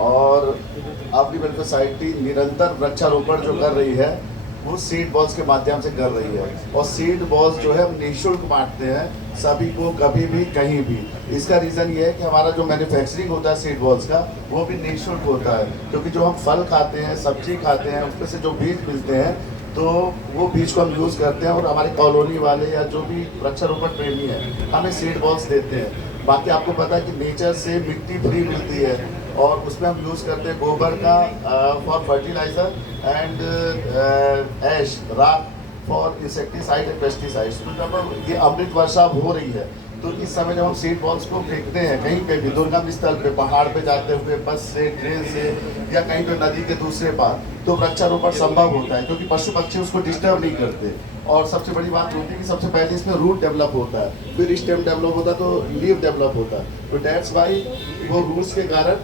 और अपनी welfare society निरंतर वृक्षारोपण जो कर रही है वो सीड बॉल्स के माध्यम से कर रही है। और सीड बॉल्स जो है हम निःशुल्क बांटते हैं सभी को, कभी भी कहीं भी। इसका रीज़न ये है कि हमारा जो मैन्युफैक्चरिंग होता है सीड बॉल्स का वो भी निःशुल्क होता है, क्योंकि जो हम फल खाते हैं, सब्जी खाते हैं, उसमें से जो बीज मिलते हैं तो वो बीज को हम यूज़ करते हैं और हमारे कॉलोनी वाले या जो भी वृक्षारोपण प्रेमी हैं हमें सीड बॉल्स देते हैं। बाकी आपको पता है कि नेचर से मिट्टी फ्री मिलती है और उसमें हम यूज़ करते हैं गोबर का फॉर फर्टिलाइज़र एंड ऐश राख फॉर इंसेक्टिसाइड एंड पेस्टिसाइड्स। तो जब ये अमृत वर्षा हो रही है तो इस समय जब हम सीड बॉल्स को फेंकते हैं कहीं पे भी, दुर्गम स्थल पे, पहाड़ पे जाते हुए, बस से, ट्रेन से या कहीं पे नदी के दूसरे पार, तो वृक्षारोपण संभव होता है क्योंकि पशु पक्षी उसको डिस्टर्ब नहीं करते। और सबसे बड़ी बात होती है कि सबसे पहले इसमें रूट डेवलप होता है, फिर स्टेम डेवलप होता है, तो लीव डेवलप होता है। तो डेट्स वाई वो रूट्स के कारण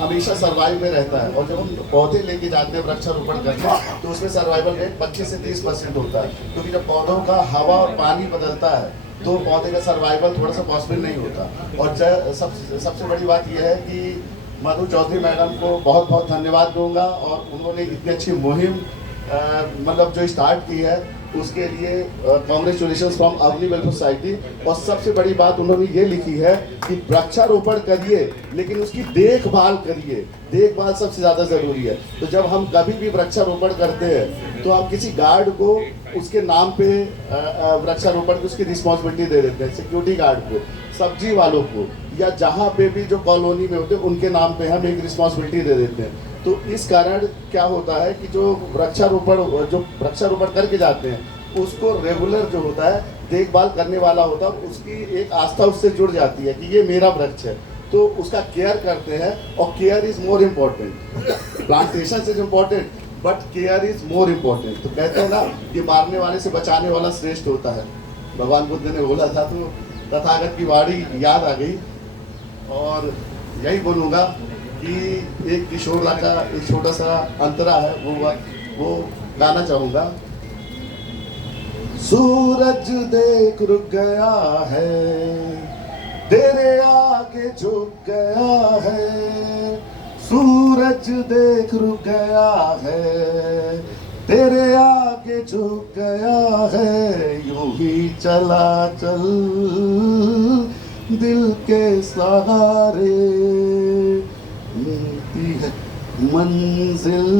हमेशा सर्वाइव में रहता है। और जब हम पौधे लेके जाते हैं वृक्षारोपण करते हैं तो उसमें सर्वाइवल रेट 25 से 30% होता है, क्योंकि जब पौधों का हवा और पानी बदलता है तो पौधे का सर्वाइवल थोड़ा सा पॉसिबल नहीं होता। और सबसे बड़ी बात यह है कि मधु चौधरी मैडम को बहुत बहुत धन्यवाद दूंगा, और उन्होंने इतनी अच्छी मुहिम मतलब जो स्टार्ट की है उसके लिए congratulations from Avani welfare society. और सबसे बड़ी बात उन्होंने ये लिखी है कि वृक्षारोपण करिए लेकिन उसकी देखभाल करिए, देखभाल सबसे ज़्यादा ज़रूरी है। तो जब हम कभी भी वृक्षारोपण करते हैं तो हम किसी गार्ड को उसके नाम पे वृक्षारोपण की उसकी रिस्पॉन्सिबिलिटी दे देते हैं, सिक्योरिटी गार्ड को, सब्जी वालों को, या जहाँ पे भी जो कॉलोनी में होते हैं उनके नाम पे हम एक रिस्पॉन्सिबिलिटी दे देते हैं। तो इस कारण क्या होता है कि जो वृक्षारोपण करके जाते हैं उसको रेगुलर जो होता है देखभाल करने वाला होता है, उसकी एक आस्था उससे जुड़ जाती है कि ये मेरा वृक्ष है, तो उसका केयर करते हैं। और care is more important, plantation is important but care is more important. तो कहते हैं ना कि मारने वाले से बचाने वाला श्रेष्ठ होता है, भगवान बुद्ध ने बोला था। तो तथागत की वाणी याद आ गई और यही बोलूँगा कि एक किशोर का एक छोटा सा अंतरा है वो गाना चाहूँगा। सूरज देख रुक गया है, तेरे आगे झुक गया है, सूरज देख रुक गया है, तेरे आगे झुक गया है, यूं ही चला चल दिल के सहारे, मिलती है मंजिल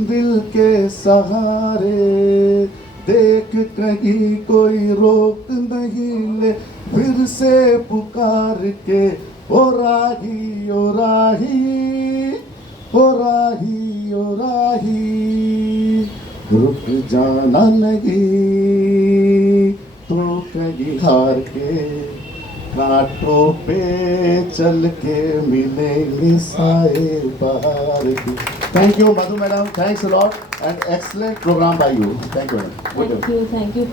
दिल के सहारे, देख कहीं कोई रोक नहीं ले, फिर से पुकार के ओ राही ओ राही ओ राही ओ राही, रुक जाना नहीं तो कहीं हार के घाटों पे चल के मिलेंगे साए बाहर की। Thank you Madhu madam, thanks a lot and excellent programme by you. Thank you madam. Thank you.